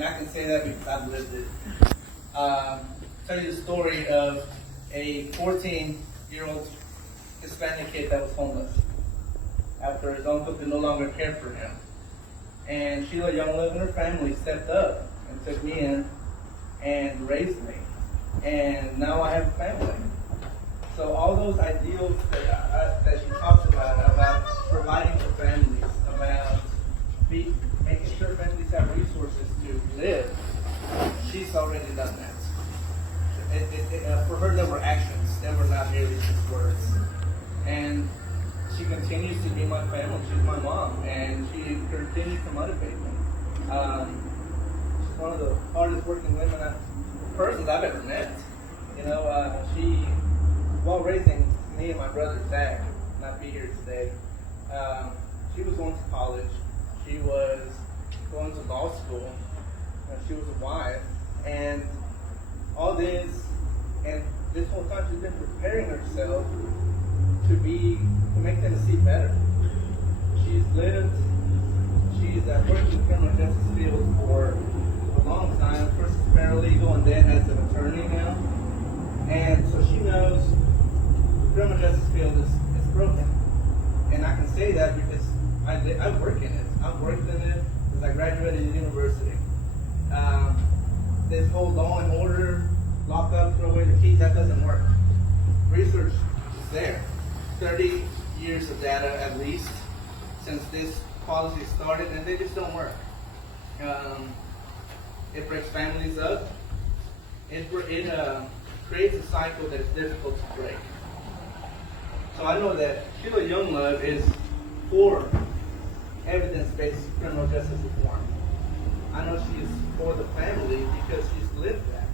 And I can say that because I've lived it. Tell you the story of a 14-year-old Hispanic kid that was homeless after his uncle could no longer care for him. And Sheila Younglove and her family stepped up and took me in and raised me. And now I have a family. So all those ideals that she talks about providing for families, about making sure families have resources to live, she's already done that. For her, there were actions. They were not merely just words. And she continues to be my family. She's my mom, and she continues to motivate me. She's one of the hardest working persons I've ever met. You know, she, while raising me and my brother Zach, not be here today, she was going to college. She was going to law school. She was a wife, and all this, and this whole time she's been preparing herself to make Tennessee better. She's worked in the criminal justice field for a long time, first as paralegal and then as an attorney now. And so she knows the criminal justice field is broken. And I can say that because I work in it. I've worked in it since I graduated university. This whole law and order, lock up, throw away the keys, that doesn't work. Research is there. 30 years of data at least since this policy started, and they just don't work. It breaks families up. It creates a cycle that's difficult to break. So I know that Sheila Younglove is for evidence-based criminal justice reform. I know she is for the family because she's lived that.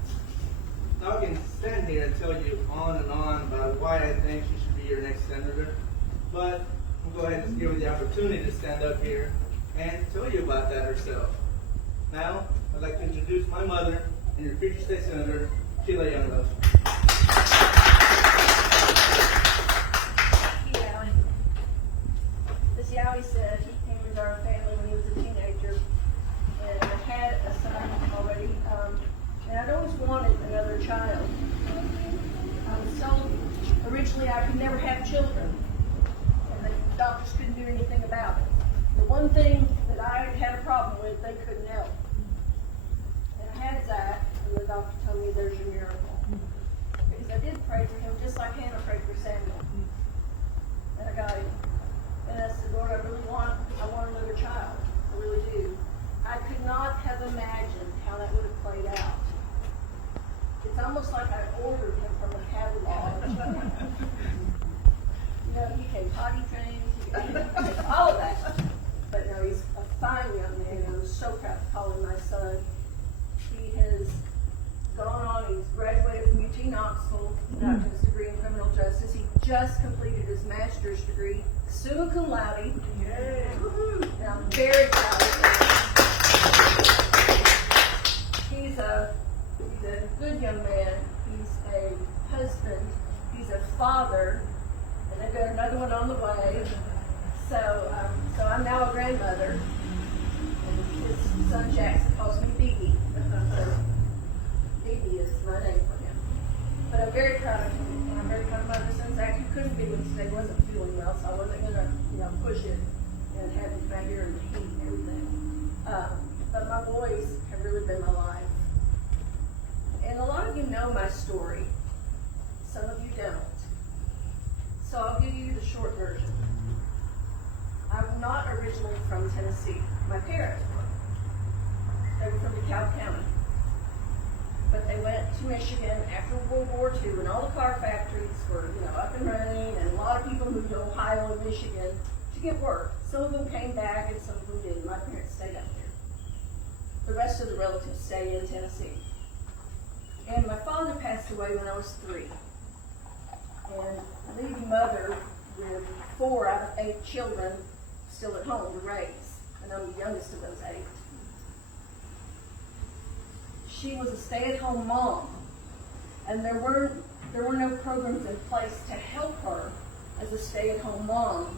Now I can stand here and tell you on and on about why I think she should be your next senator, but I'll go ahead and just give her the opportunity to stand up here and tell you about that herself. Now, I'd like to introduce my mother and your future state senator, Sheila Younglove. As Yowie said, he came into our family when he was a teenager, and I had a son already, and I'd always wanted another child. Originally I could never have children, and the doctors couldn't do anything about it. The one thing that I had a problem with, they couldn't help. And I had Zach, and the doctor told me there's your miracle. Because I did pray for him just like Hannah prayed for Samuel. And I got him. And I said, Lord, I want another child. I really do. I could not have imagined how that would have played out. It's almost like I ordered him from a catalog. You know, he came potty trained, all of that. But no, he's a fine young man. I'm so proud to call him my son. He has gone on, he's graduated from UT Knoxville, got his degree in criminal justice. He just completed his master's degree, summa cum laude. Yay. And I'm very proud of him. He's a good young man. He's a husband. He's a father. And they've got another one on the way. So I'm now a grandmother. And his son Jackson calls me Dee Dee. Dee Dee is my name for him. But I'm very proud of him. And I'm very proud of my other son Zach, who couldn't be with us today, wasn't feeling well, so I wasn't going to push it and have him back here in the heat and everything. But my boys have really been my life. And a lot of you know my story. Some of you don't. So I'll give you the short version. I'm not originally from Tennessee. My parents were. They were from DeKalb County. But they went to Michigan after World War II, and all the car factories were, up and running, and a lot of people moved to Ohio and Michigan to get work. Some of them came back, and some of them didn't. My parents stayed out there. The rest of the relatives stayed in Tennessee. And my father passed away when I was 3. And leaving mother with 4 out of 8 children still at home to raise. And I'm the youngest of those 8. She was a stay-at-home mom. And there were no programs in place to help her as a stay-at-home mom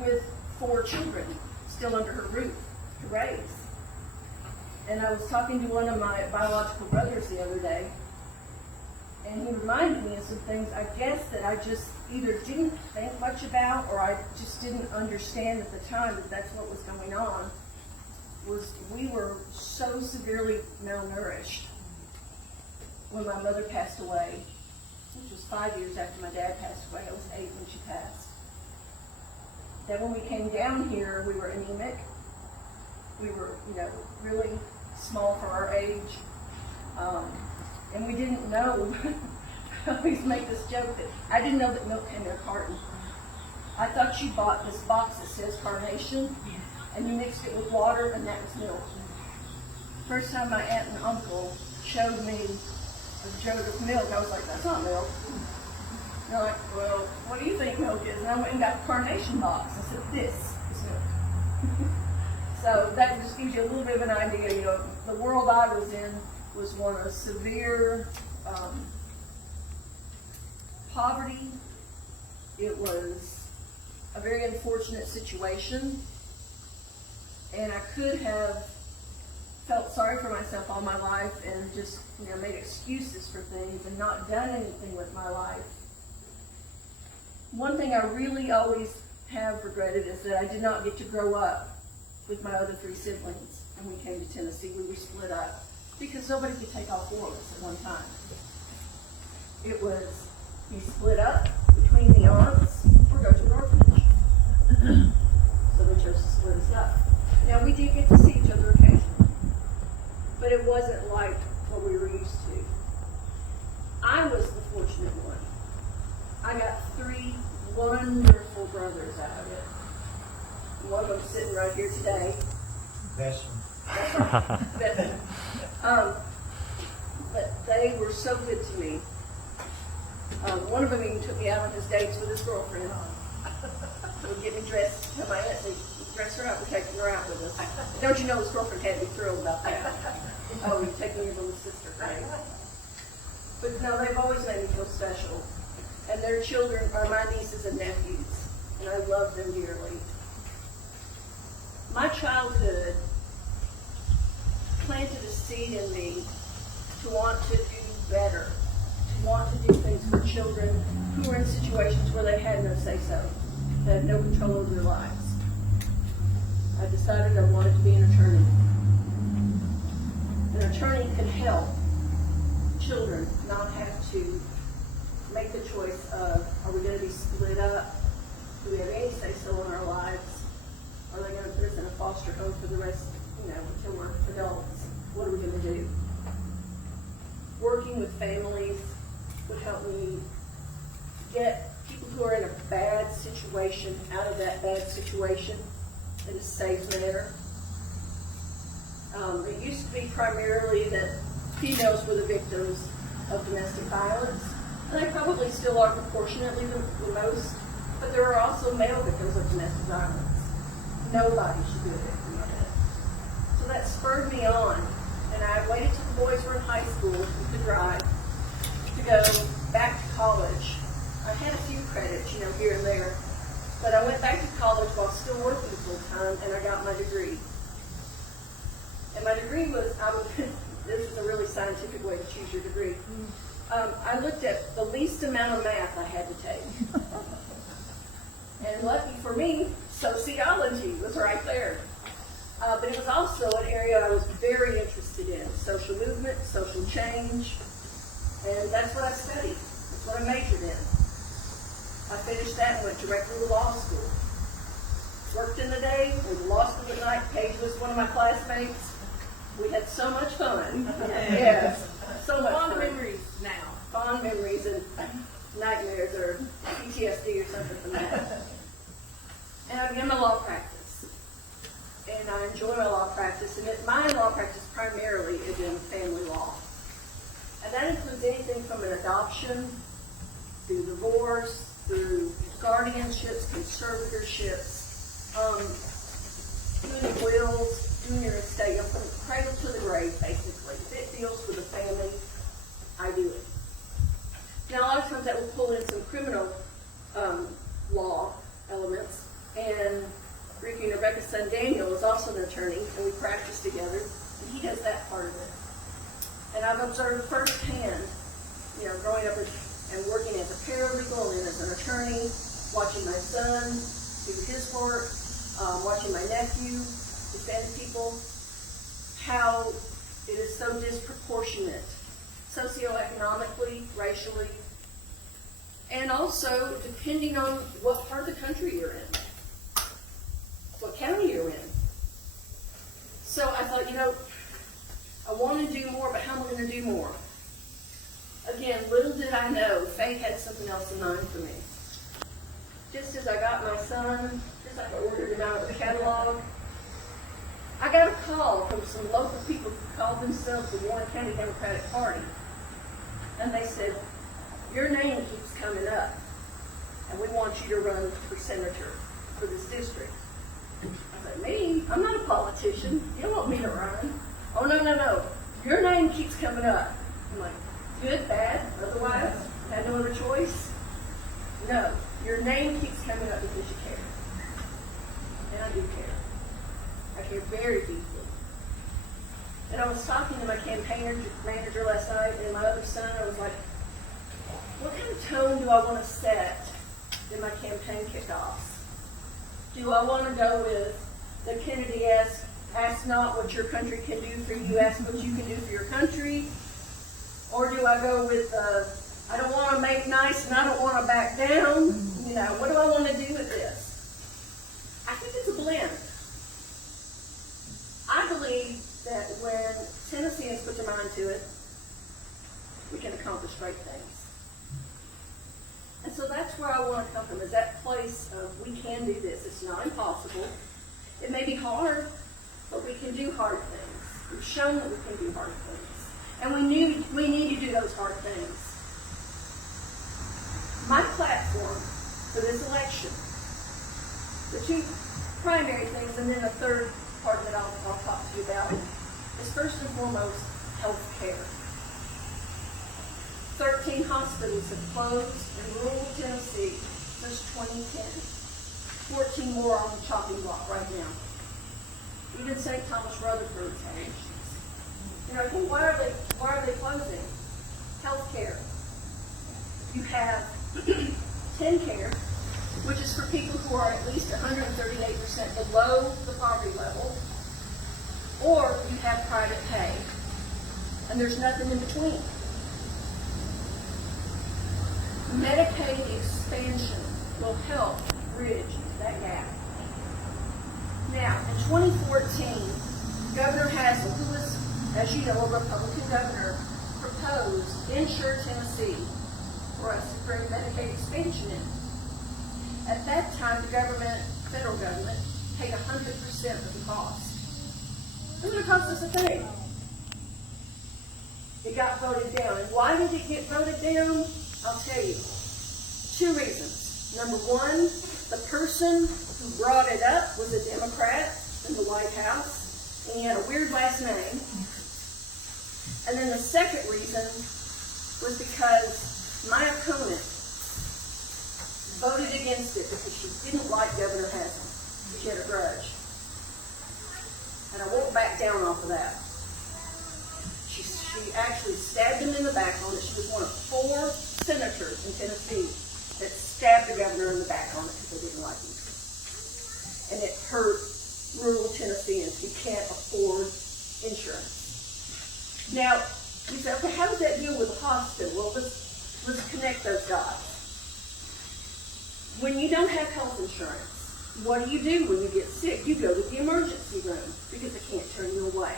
with 4 children still under her roof to raise. And And I was talking to one of my biological brothers the other day, and he reminded me of some things, I guess, that I just either didn't think much about or I just didn't understand at the time that that's what was going on, was we were so severely malnourished when my mother passed away, which was 5 years after my dad passed away. I was 8 when she passed. Then when we came down here, we were anemic. We were, really small for our age. And we didn't know, I always make this joke that I didn't know that milk came in a carton. I thought you bought this box that says carnation, and you mixed it with water, and that was milk. First time my aunt and uncle showed me a jug of milk, I was like, that's not milk. And they're like, well, what do you think milk is? And I went and got the carnation box. I said, this is milk. So that just gives you a little bit of an idea. The world I was in was one of severe poverty. It was a very unfortunate situation. And I could have felt sorry for myself all my life and just, made excuses for things and not done anything with my life. One thing I really always have regretted is that I did not get to grow up with my other 3 siblings. And we came to Tennessee, we were split up because nobody could take all 4 of us at one time. It was be split up between the aunts or go to an orphanage. So they chose to split us up. Now we did get to see each other occasionally, but it wasn't like what we were used to. I was the fortunate one. I got 3 wonderful brothers out of it. One of them sitting right here today. Best one. That's right. But they were so good to me. One of them even took me out on his dates with his girlfriend. So we'd get me dressed. Tell my aunt, dress her up, we're taking her out with us. Don't you know his girlfriend had to be thrilled about that? Oh, you're taking your little sister, right? But no, they've always made me feel special. And their children are my nieces and nephews. And I love them dearly. My childhood planted a seed in me to want to do better, to want to do things for children who were in situations where they had no say-so, they had no control over their lives. I decided I wanted to be an attorney. An attorney can help children not have to make the choice of, are we going to be split up? Do we have any say-so in our lives? Are they going to put us in a foster home for the rest, until we're adults? What are we going to do? Working with families would help me get people who are in a bad situation out of that bad situation in a safe manner. It used to be primarily that females were the victims of domestic violence, and they probably still are proportionately the most, but there are also male victims of domestic violence. Nobody should be a victim of it. So that spurred me on, and I waited till the boys were in high school and could drive to go back to college. I had a few credits, here and there, but I went back to college while still working full-time, and I got my degree. And my degree was, this is a really scientific way to choose your degree. I looked at the least amount of math I had to take. And lucky for me, sociology was right there. But it was also an area I was very interested in, social movement, social change, and that's what I studied. That's what I majored in. I finished that and went directly to law school. Worked in the day, went to law school at night. Paige was one of my classmates. We had so much fun. Yes, so much fun. Fond memories now. Fond memories and nightmares or PTSD or something from that. And I began my law practice. And I enjoy my law practice. And my law practice primarily is in family law. And that includes anything from an adoption, through divorce, through guardianships, conservatorships, doing wills, doing your estate, from the cradle to the grave, basically. If it deals with a family, I do it. Now, a lot of times that will pull in some criminal law elements, and Ricky and Rebecca's son Daniel is also an attorney, and we practice together, and he does that part of it. And I've observed firsthand, growing up and working as a paralegal and as an attorney, watching my son do his work, watching my nephew defend people, how it is so disproportionate, socioeconomically, racially, and also depending on what part of the country you're in, what county you're in. So I thought, I want to do more, but how am I going to do more? Again, little did I know, fate had something else in mind for me. Just as I got my son, just like I ordered him out of the catalog, I got a call from some local people who called themselves the Warren County Democratic Party. And they said, your name keeps coming up, and we want you to run for senator for this district. I said, me? I'm not a politician. You don't want me to run. Oh, no. Your name keeps coming up. I'm like, good, bad, otherwise, had no other choice? No, your name keeps coming up because you care. And I do care. I care very deeply. And I was talking to my campaign manager last night and my other son. I was like, what kind of tone do I want to set in my campaign kickoffs? Do I want to go with the Kennedy-esque, ask not what your country can do for you, ask what you can do for your country? Or do I go with I don't want to make nice and I don't want to back down? What do I want to do with this? I think it's a blend. I believe that when Tennesseans put their mind to it, we can accomplish great things. And so that's where I want to come from, is that place of we can do this. It's not impossible. It may be hard, but we can do hard things. We've shown that we can do hard things. And we need to do those hard things. My platform for this election, the two primary things, and then a third part that I'll talk to you about, is first and foremost health care. 13 hospitals have closed in rural Tennessee since 2010. 14 more on the chopping block right now. Even St. Thomas Rutherford's had issues. Why are they closing? Health care. You have TennCare, which is for people who are at least 138% below the poverty level, or you have private pay, and there's nothing in between. Medicaid expansion will help bridge that gap. Now, in 2014, Governor Haslam, who was, as you know, a Republican governor, proposed Insure Tennessee for us to bring Medicaid expansion in. At that time, the federal government, paid 100% of the cost. It would have cost us a thing. It got voted down. And why did it get voted down? I'll tell you. 2 reasons. Number one, the person who brought it up was a Democrat in the White House, and he had a weird last name. And then the second reason was because my opponent voted against it because she didn't like Governor Haslam. She had a grudge. And I won't back down off of that. She actually stabbed him in the back on it. She was one of 4 senators in Tennessee that stabbed the governor in the back on it because they didn't like him. And it hurt rural Tennesseans who can't afford insurance. Now, you say, okay, how does that deal with the hospital? Well, let's connect those dots. When you don't have health insurance, what do you do when you get sick? You go to the emergency room because they can't turn you away.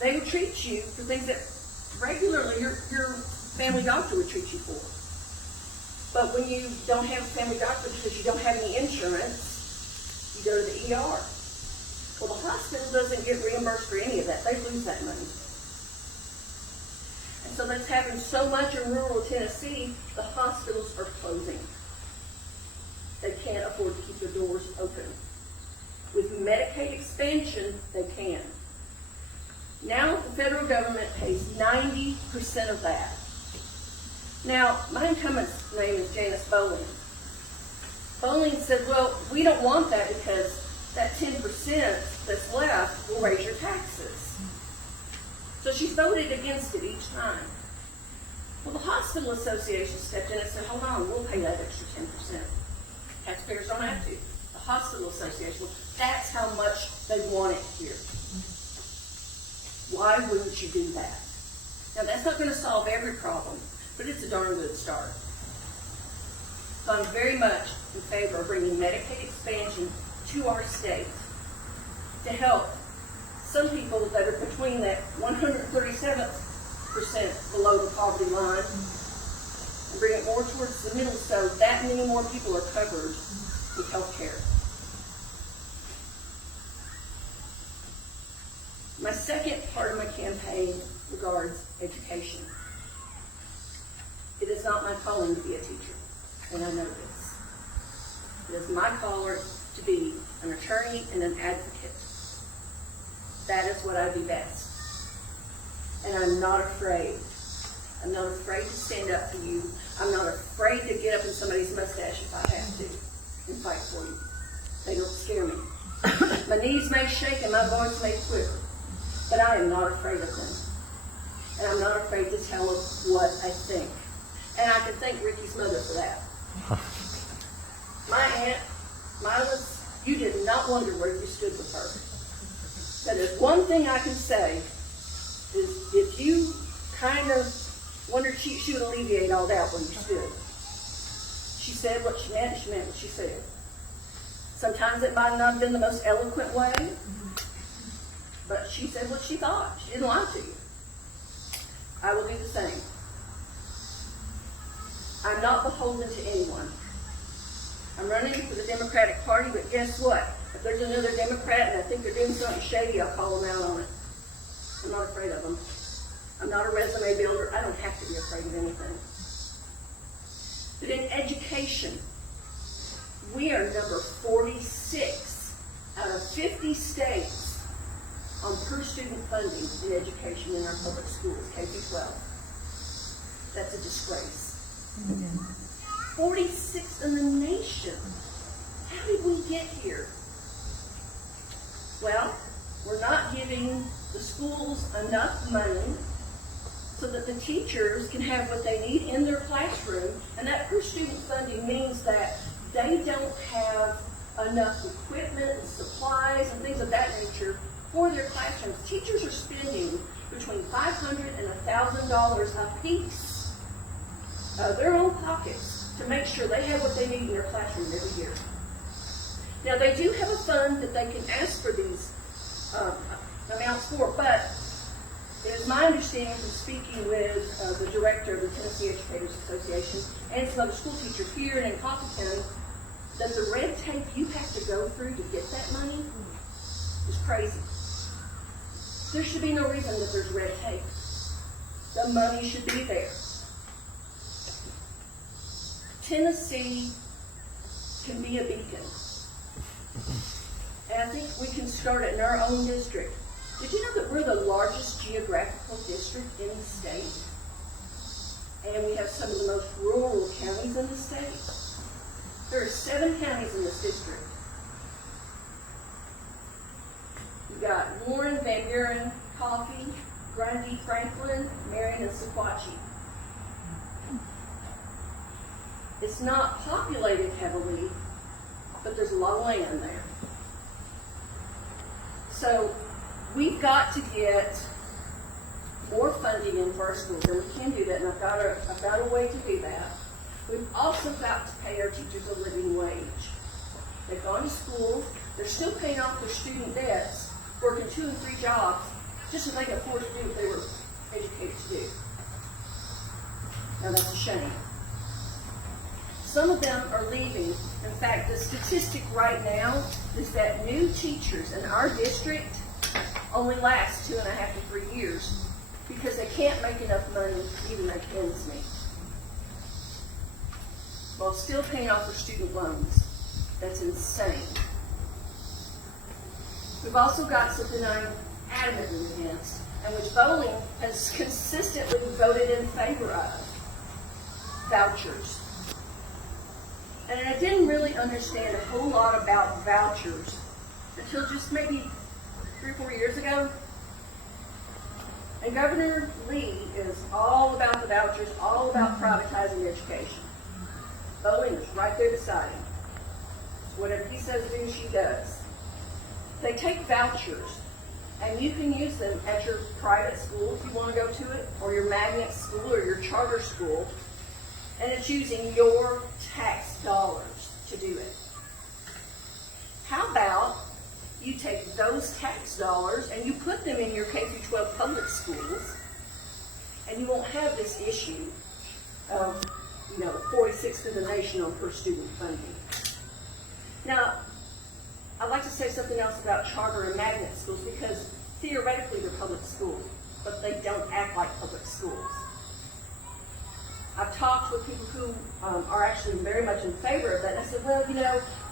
They would treat you for things that regularly your family doctor would treat you for. But when you don't have a family doctor because you don't have any insurance, you go to the ER. Well, the hospital doesn't get reimbursed for any of that. They lose that money. And so that's happened so much in rural Tennessee, the hospitals are closing. They can't afford to keep their doors open. With Medicaid expansion, they can. Now the federal government pays 90% of that. Now, my incumbent's name is Janice Bowling. Bowling said, well, we don't want that because that 10% that's left will raise your taxes. So she's voted against it each time. Well, the hospital association stepped in and said, hold on, we'll pay that extra 10%. Taxpayers don't have to. The hospital association, that's how much they want it here. Why wouldn't you do that? Now, that's not going to solve every problem, but it's a darn good start. So I'm very much in favor of bringing Medicaid expansion to our state to help some people that are between that 137th% below the poverty line and bring it more towards the middle so that many more people are covered with health care. My second part of my campaign regards education. It is not my calling to be a teacher, and I know this. It is my calling to be an attorney and an advocate. That is what I do best. And I'm not afraid. I'm not afraid to stand up for you. I'm not afraid to get up in somebody's mustache if I have to and fight for you. They don't scare me. My knees may shake and my voice may quiver, but I am not afraid of them. And I'm not afraid to tell them what I think. And I can thank Ricky's mother for that. My aunt, Milas, you did not wonder where you stood with her. But there's one thing I can say, is if you kind of wondered, she would alleviate all that when you stood. She said what she meant, and she meant what she said. Sometimes it might not have been the most eloquent way, but she said what she thought. She didn't lie to you. I will do the same. I'm not beholden to anyone. I'm running for the Democratic Party, but guess what? If there's another Democrat and I think they're doing something shady, I'll call them out on it. I'm not afraid of them. I'm not a resume builder. I don't have to be afraid of anything. But in education, we are number 46 out of 50 states on per student funding in education in our public schools, K-12. That's a disgrace. 46th in the nation. How did we get here? Well, we're not giving the schools enough money so that the teachers can have what they need in their classroom, and that per student funding means that they don't have enough equipment and supplies and things of that nature for their classrooms. Teachers are spending between $500 and $1,000 a piece out of their own pockets to make sure they have what they need in their classroom every year. Now, they do have a fund that they can ask for these amounts for, but it is my understanding from speaking with the director of the Tennessee Educators Association and some other school teachers here and in Coffee County that the red tape you have to go through to get that money is crazy. There should be no reason that there's red tape. The money should be there. Tennessee can be a beacon. And I think we can start it in our own district. Did you know that we're the largest geographical district in the state? And we have some of the most rural counties in the state. There are 7 counties in this district. You've got Warren, Van Buren, Coffee, Grundy, Franklin, Marion, and Sequatchie. It's not populated heavily, but there's a lot of land there. So we've got to get more funding in for our schools, and we can do that, and I've got a way to do that. We've also got to pay our teachers a living wage. They've gone to school, they're still paying off their student debts, working 2 and 3 jobs, just so they can afford to do what they were educated to do. Now that's a shame. Some of them are leaving. In fact, the statistic right now is that new teachers in our district only last 2.5 to 3 years because they can't make enough money to even make ends meet, while still paying off their student loans. That's insane. We've also got something I'm adamantly against, and which Bowling has consistently voted in favor of: vouchers. And I didn't really understand a whole lot about vouchers until just maybe 3 or 4 years ago. And Governor Lee is all about the vouchers, all about privatizing education. Bowen is right there beside him. So whatever he says do, she does. They take vouchers, and you can use them at your private school if you want to go to it, or your magnet school or your charter school, and it's using your tax dollars to do it. How about you take those tax dollars and you put them in your K-12 public schools, and you won't have this issue of, 46th in the nation on per student funding. Now, I'd like to say something else about charter and magnet schools, because theoretically they're public schools, but they don't act like public schools. I've talked with people who are actually very much in favor of that, and I said, well,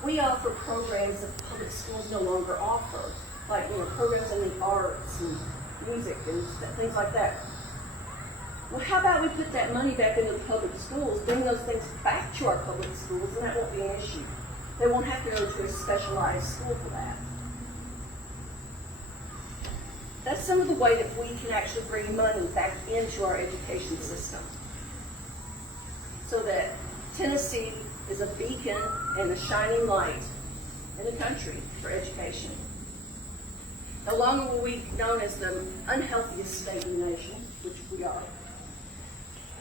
we offer programs that public schools no longer offer, like, programs in the arts and music and things like that. Well, how about we put that money back into the public schools, bring those things back to our public schools, and that won't be an issue. They won't have to go to a specialized school for that. That's some of the way that we can actually bring money back into our education system, so that Tennessee is a beacon and a shining light in the country for education. No longer will we be known as the unhealthiest state in the nation, which we are.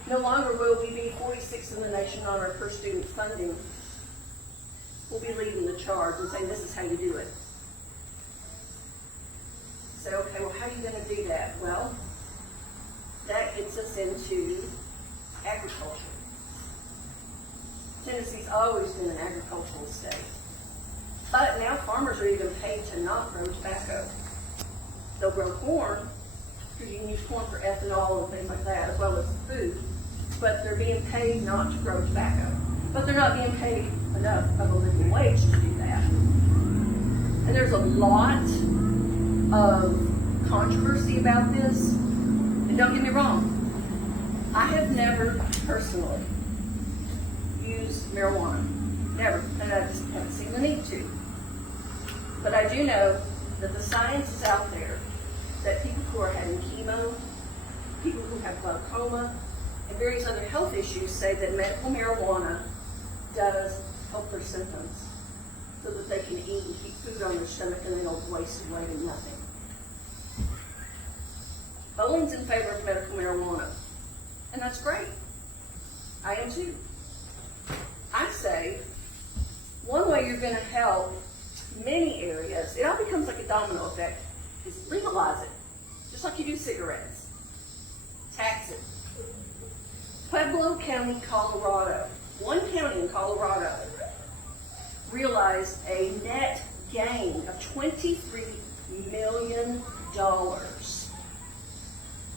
No longer will we be 46th in the nation on our per student funding. We'll be leading the charge and saying, this is how you do it. Say, okay, well, how are you going to do that? Well, that gets us into agriculture. Tennessee's always been an agricultural state. But now farmers are even paid to not grow tobacco. They'll grow corn, because you can use corn for ethanol and things like that, as well as food. But they're being paid not to grow tobacco. But they're not being paid enough of a living wage to do that. And there's a lot of controversy about this. And don't get me wrong, I have never personally used marijuana. Never. And I just haven't seen the need to. But I do know that the science is out there that people who are having chemo, people who have glaucoma, and various other health issues say that medical marijuana does help their symptoms, so that they can eat and keep food on their stomach and they don't waste away in nothing. Bowen's in favor of medical marijuana, and that's great. I am too. I say one way you're going to help many areas, it all becomes like a domino effect, is legalize it, just like you do cigarettes. Tax it. Pueblo County, Colorado, one county in Colorado, realized a net gain of $23 million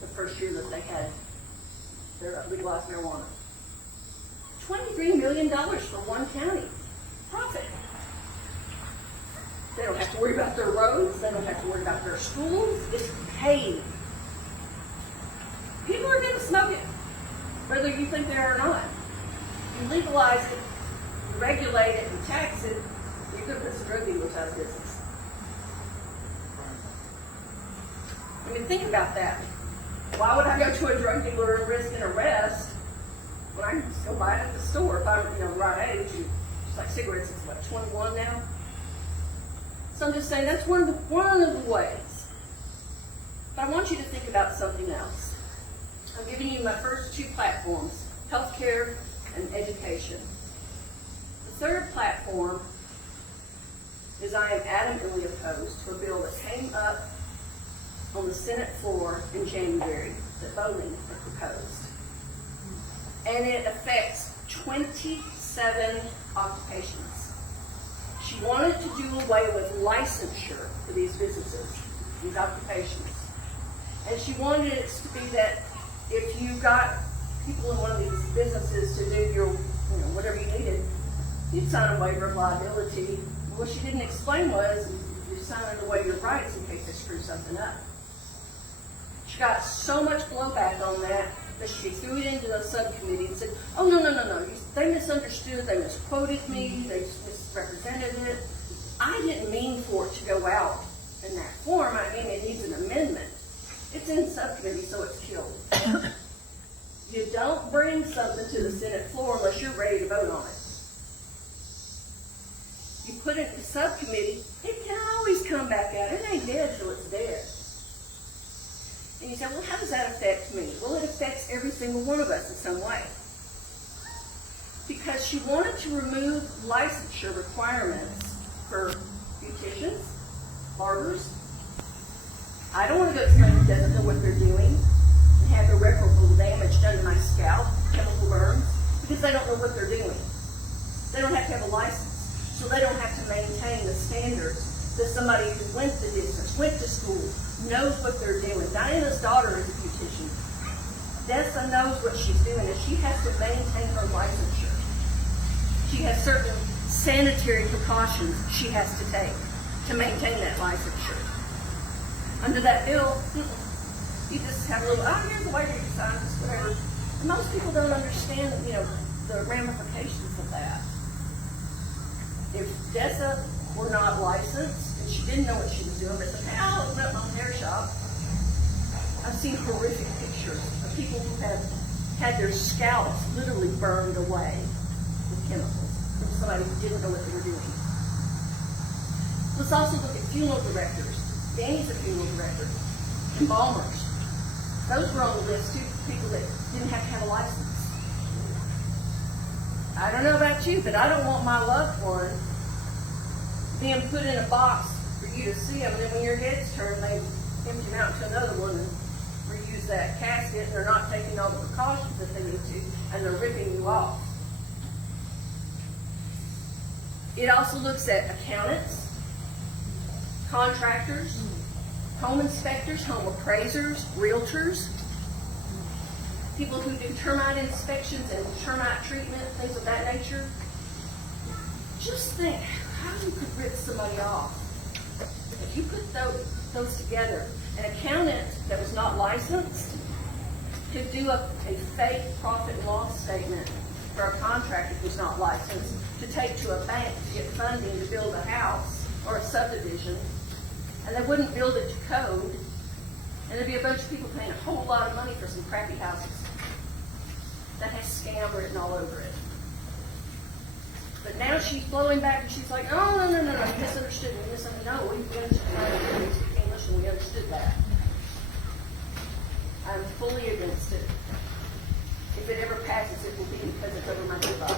the first year that they had their legalized marijuana. $23 million for one county. Profit. They don't have to worry about their roads. They don't have to worry about their schools. It's paid. People are going to smoke it, whether you think they are or not. You legalize it, you regulate it, and tax it, you're going to put some drug dealers out of business. I mean, think about that. Why would I go to a drug dealer and risk an arrest when I can just go buy it at the store if I'm, the right age? Just like cigarettes, it's what, 21 now? So I'm just saying that's one of the ways. But I want you to think about something else. I'm giving you my first two platforms, healthcare and education. The third platform is I am adamantly opposed to a bill that came up on the Senate floor in January that Bowling had proposed. And it affects 27 occupations. She wanted to do away with licensure for these businesses, these occupations. And she wanted it to be that if you got people in one of these businesses to do your, whatever you needed, you'd sign a waiver of liability. What she didn't explain was you're signing away your rights in case they screw something up. She got so much blowback on that she threw it into the subcommittee and said, oh, no. They misunderstood, they misquoted me, they misrepresented it. I didn't mean for it to go out in that form. I mean, it needs an amendment. It's in subcommittee, so it's killed. You don't bring something to the Senate floor unless you're ready to vote on it. You put it in subcommittee, it can always come back out. It ain't dead till it's dead. And you say, well, how does that affect me? Well, it affects every single one of us in some way. Because she wanted to remove licensure requirements for beauticians, barbers. I don't want to go to somebody who doesn't know what they're doing and have irreparable damage done to my scalp, chemical burns, because they don't know what they're doing. They don't have to have a license, so they don't have to maintain the standards that somebody who went the distance, went to school, knows what they're doing. Diana's daughter is a beautician. Dessa knows what she's doing, and she has to maintain her licensure. She has certain sanitary precautions she has to take to maintain that licensure. Under that bill, you just have a little, oh, here's the waiver, you sign this, whatever. And most people don't understand, the ramifications of that. If Dessa were not licensed and she didn't know what she was doing, but said, hey, I'll open up my hair shop. I've seen horrific pictures of people who have had their scalps literally burned away with chemicals from somebody who didn't know what they were doing. Let's also look at funeral directors. Danny's a funeral director. Embalmers. Those were on the list too, people that didn't have to have a license. I don't know about you, but I don't want my loved one being put in a box for you to see them, and then when your head's turned, they empty them out to another one and reuse that casket, and they're not taking all the precautions that they need to, and they're ripping you off. It also looks at accountants, contractors, home inspectors, home appraisers, realtors, people who do termite inspections and termite treatment, things of that nature. Just think how you could rip somebody off. If you put those together, an accountant that was not licensed could do a fake profit and loss statement for a contractor who's not licensed to take to a bank to get funding to build a house or a subdivision, and they wouldn't build it to code, and there'd be a bunch of people paying a whole lot of money for some crappy houses that has scam written all over it. But now she's blowing back and she's like, oh, no, you misunderstood me. No, we understood English and we understood that. I'm fully against it. If it ever passes, it will be because it's over my dead body.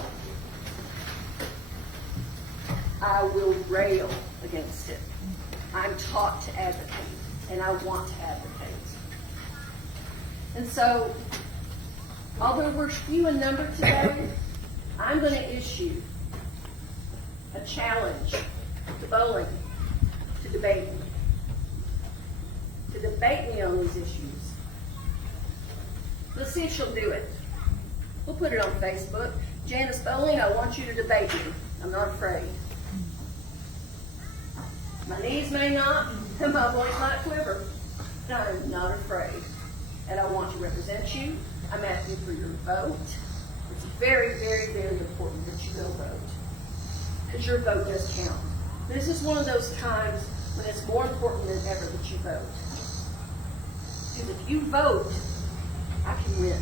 I will rail against it. I'm taught to advocate, and I want to advocate. And so, although we're few in number today, I'm going to issue a challenge to Bowling to debate me on these issues. Let's see if she'll do it. We'll put it on Facebook. Janice Bowling, I want you to debate me. I'm not afraid. My knees may not, and my voice might quiver, but I'm not afraid. And I want to represent you. I'm asking for your vote. It's very, very, very important that you will vote, because your vote does count. This is one of those times when it's more important than ever that you vote. Because if you vote, I can win.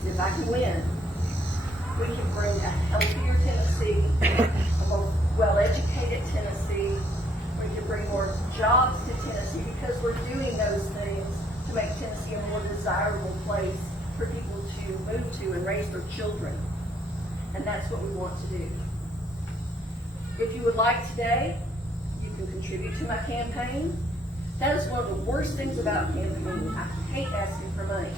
And if I can win, we can bring a healthier Tennessee, a more well-educated Tennessee. We can bring more jobs to Tennessee because we're doing those things to make Tennessee a more desirable place for people to move to and raise their children. And that's what we want to do. If you would like today, you can contribute to my campaign. That is one of the worst things about campaigning. I hate asking for money.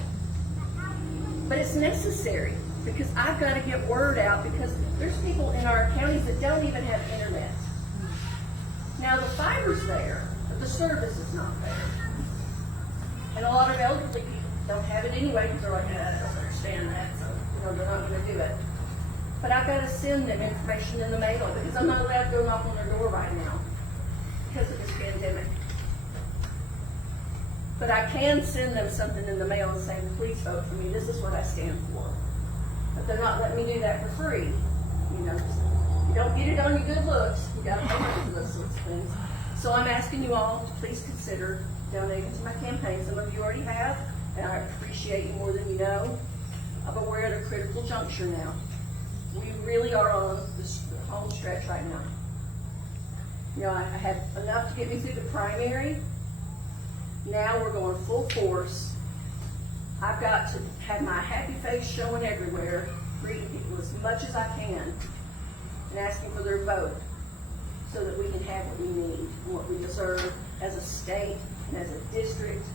But it's necessary because I've got to get word out, because there's people in our counties that don't even have internet. Now the fiber's there, but the service is not there. And a lot of elderly people don't have it anyway because they're like, I don't understand that, so they're not going to do it. But I've got to send them information in the mail because I'm not allowed to go knock on their door right now because of this pandemic. But I can send them something in the mail and say, please vote for me. This is what I stand for. But they're not letting me do that for free. You don't get it on your good looks. You gotta pay money for those sorts of things. So I'm asking you all to please consider donating to my campaign. Some of you already have, and I appreciate you more than you know. But we're at a critical juncture now. We really are on the home stretch right now. You know, I had enough to get me through the primary. Now we're going full force. I've got to have my happy face showing everywhere, greeting people as much as I can, and asking for their vote so that we can have what we need and what we deserve as a state and as a district.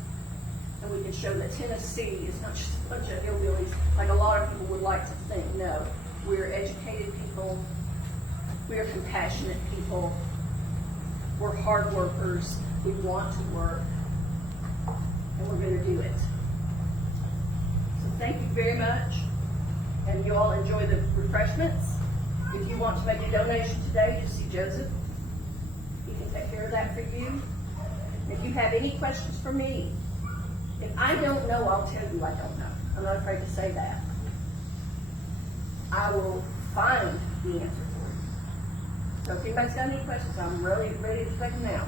And we can show that Tennessee is not just a bunch of hillbillies like a lot of people would like to think. No, we're educated people. We are compassionate people. We're hard workers. We want to work. And we're going to do it. So thank you very much. And you all enjoy the refreshments. If you want to make a donation today, just see Joseph. He can take care of that for you. And if you have any questions for me, if I don't know, I'll tell you I don't know. I'm not afraid to say that. I will find the answer for you. So if anybody's got any questions, I'm really ready to take them now.